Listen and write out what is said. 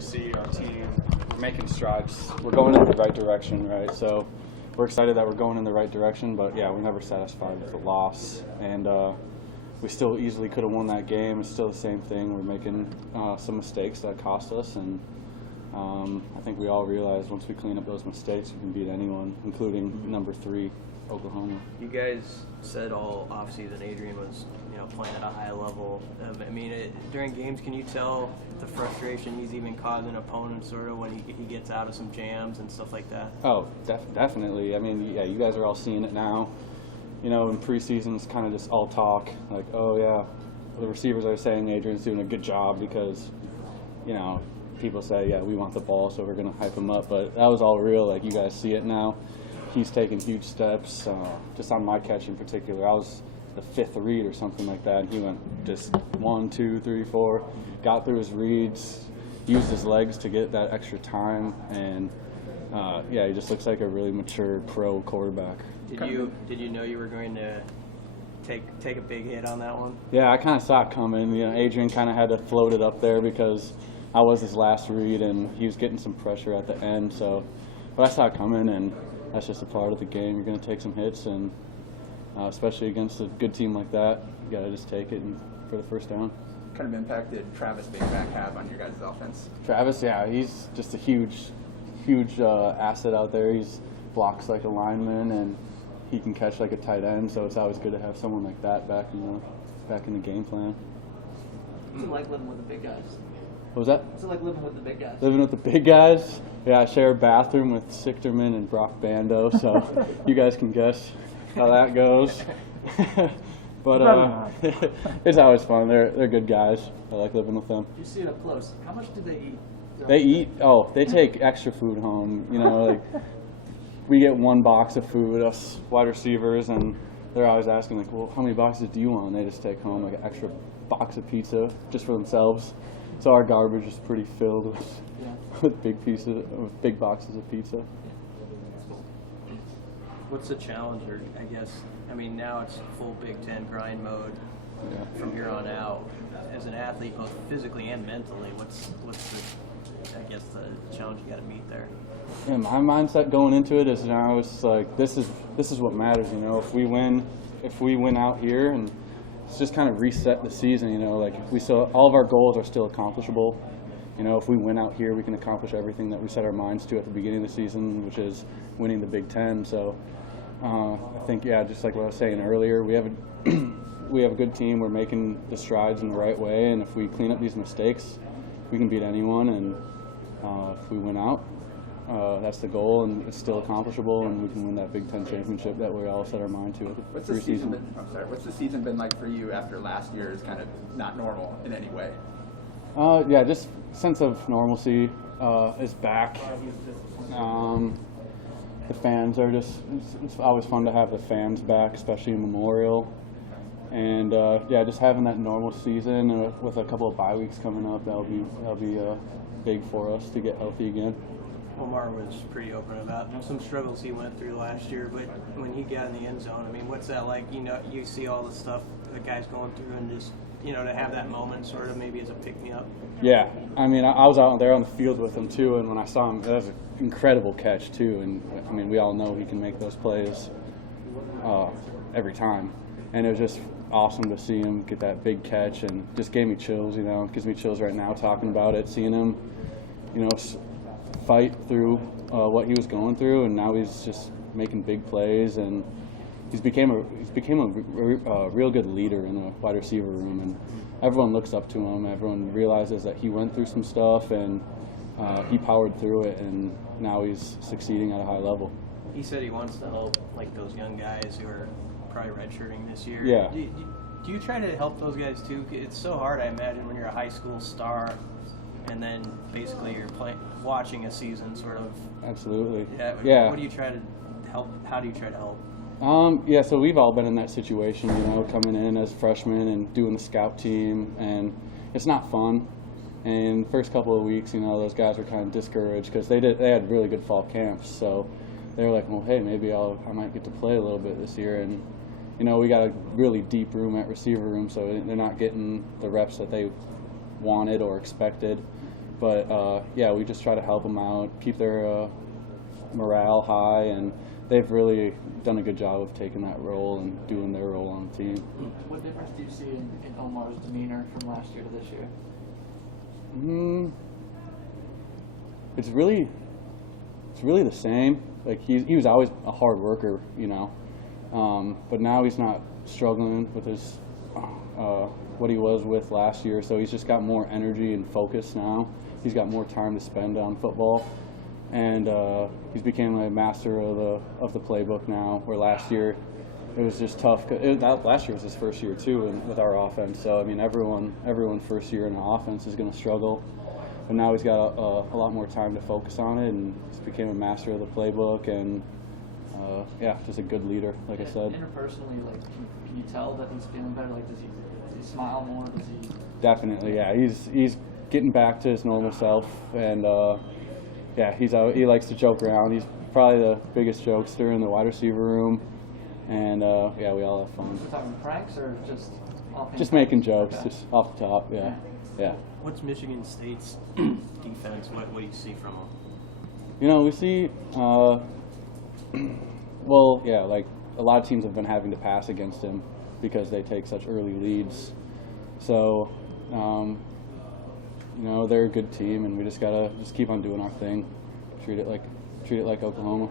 to see our team making strides. We're going in the right direction, right? So we're excited that we're going in the right direction, but yeah, we're never satisfied with the loss. And we still easily could have won that game. It's still the same thing. We're making some mistakes that cost us, and I think we all realize once we clean up those mistakes, we can beat anyone, including number 3, Oklahoma. You guys said all offseason Adrian was, playing at a high level. During games, can you tell the frustration he's even causing opponents sort of when he gets out of some jams and stuff like that? Oh, definitely. Yeah, you guys are all seeing it now. In preseason, it's kind of just all talk. Like, oh, yeah, the receivers are saying Adrian's doing a good job because, people say, yeah, we want the ball, so we're going to hype him up. But that was all real. Like, you guys see it now. He's taking huge steps. Just on my catch in particular, I was the 5th read or something like that. And he went just 1, 2, 3, 4, got through his reads, used his legs to get that extra time, and yeah, he just looks like a really mature pro quarterback. Did you know you were going to take a big hit on that one? Yeah, I kind of saw it coming. Adrian kind of had to float it up there because I was his last read, and he was getting some pressure at the end. So, but I saw it coming, and that's just a part of the game. You're going to take some hits, and especially against a good team like that, you got to just take it for the first down. What kind of impact did Travis being back have on your guys' offense? Travis, yeah, he's just a huge asset out there. He's blocks like a lineman, and he can catch like a tight end. So it's always good to have someone like that back in the game plan. What's it like living with the big guys? What was that? What's it like living with the big guys? Living with the big guys? Yeah, I share a bathroom with Sichterman and Brock Bando, so you guys can guess how that goes. But it's always fun. They're good guys. I like living with them. You see it up close. How much do they eat? They eat. Oh, they take extra food home. Like we get 1 box of food, us wide receivers, and they're always asking like, well, how many boxes do you want? And they just take home like an extra box of pizza just for themselves. So our garbage is pretty filled with big boxes of pizza. What's the challenge, or I guess, now it's full Big Ten grind mode from here on out. As an athlete, both physically and mentally, what's the challenge you got to meet there? Yeah, my mindset going into it is now it's like this is what matters. If we win out here, and it's just kind of reset the season. Like all of our goals are still accomplishable. If we win out here, we can accomplish everything that we set our minds to at the beginning of the season, which is winning the Big Ten. So I think, just like what I was saying earlier, we have a good team. We're making the strides in the right way, and if we clean up these mistakes, we can beat anyone. And if we win out, that's the goal, and it's still accomplishable, and we can win that Big Ten championship that we all set our mind to. What's the season been like for you after last year is kind of not normal in any way? Just sense of normalcy is back. The fans are it's always fun to have the fans back, especially in Memorial. And just having that normal season with a couple of bye weeks coming up, that'll be big for us to get healthy again. Omar was pretty open about some struggles he went through last year, but when he got in the end zone, what's that like? You see all the stuff the guy's going through, and just to have that moment sort of maybe as a pick-me-up. Yeah, I was out there on the field with him too, and when I saw him, that was an incredible catch too. And we all know he can make those plays every time, and it was just awesome to see him get that big catch, and just gave me chills. It gives me chills right now talking about it, seeing him, fight through what he was going through, and now he's just making big plays, and he's became a real good leader in the wide receiver room, and everyone looks up to him. Everyone realizes that he went through some stuff, and he powered through it, and now he's succeeding at a high level. He said he wants to help like those young guys who are probably redshirting this year. Yeah. Do you try to help those guys too? It's so hard, I imagine, when you're a high school star, and then basically you're watching a season sort of. Absolutely. Yeah. What do you try to help? How do you try to help? So we've all been in that situation, coming in as freshmen and doing the scout team, and it's not fun. And first couple of weeks, those guys were kind of discouraged because they had really good fall camps. So they were like, well, hey, maybe I might get to play a little bit this year. And we got a really deep room at receiver room, so they're not getting the reps that they wanted or expected. But yeah, we just try to help them out, keep their morale high, and they've really done a good job of taking that role and doing their role on the team. What difference do you see in Omar's demeanor from last year to this year? It's really the same. Like he was always a hard worker, you know, but now he's not struggling with his what he was with last year. So he's just got more energy and focus now. He's got more time to spend on football, and he's became a master of the playbook now. Where last year it was just tough. Last year was his first year too, and with our offense. So I mean, everyone first year in the offense is going to struggle. But now he's got a lot more time to focus on it, and he's became a master of the playbook, and yeah, just a good leader, like I said. Interpersonally, like, can you tell that he's feeling better? Like, does he smile more? Does he? Definitely, yeah. He's getting back to his normal self, and yeah, he likes to joke around. He's probably the biggest jokester in the wide receiver room, and yeah, we all have fun. We're talking pranks or just offhand? Just making jokes, Okay. just off the top, yeah, yeah. What's Michigan State's defense? What do you see from them? You know, we see, well, yeah, like a lot of teams have been having to pass against him because they take such early leads. So, you know, they're a good team, and we just gotta keep on doing our thing, treat it like Oklahoma.